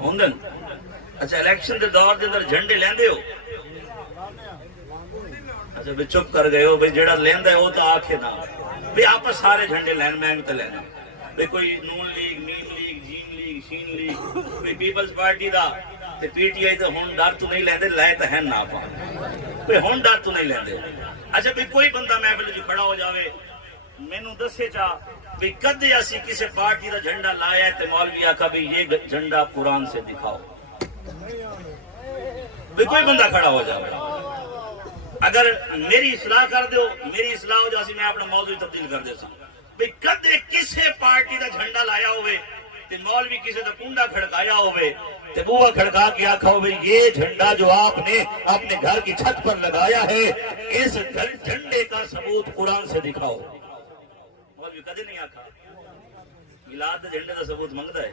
होंगे। अच्छा इलेक्शन के दौर के अंदर झंडे लेंदे हो? अच्छा भी चुप कर गए हो भाई, जेड़ा लेंदा है वो तो आखे ना भी आप सारे झंडे लैन, मैं भी तो लेना भाई। कोई नून लीग, मीन लीग, जीन लीग, शीन लीग, कोई पीपल्स पार्टी का पीटीआई तो हुण डर तू नहीं लेंदे, लाए तो है ना आप कोई हुण डर तू नहीं लेंदे। अच्छा भी कोई बंदा महफिल च खड़ा हो जावे मैनू दसे चा भी कद असी किसी पार्टी का झंडा लाया है तो मौलवी आखा भी ये झंडा कुरान से दिखाओ, भी कोई बंदा खड़ा हो जावे। अगर मेरी इस्लाह कर दो, मेरी इस्लाह हो जासी, मैं अपना मौजूद तब्दील कर दे भाई। कदे किसी पार्टी का झंडा लाया होवे ते मौलवी किसी का कुंडा खड़काया होवे ते बुआ खड़का के आखा हो भाई ये झंडा जो आपने अपने घर की छत पर लगाया है इस झंडे का सबूत कुरान से दिखाओ। मौलवी कदे नहीं आखा। मिलाद झंडे का सबूत मंगता है।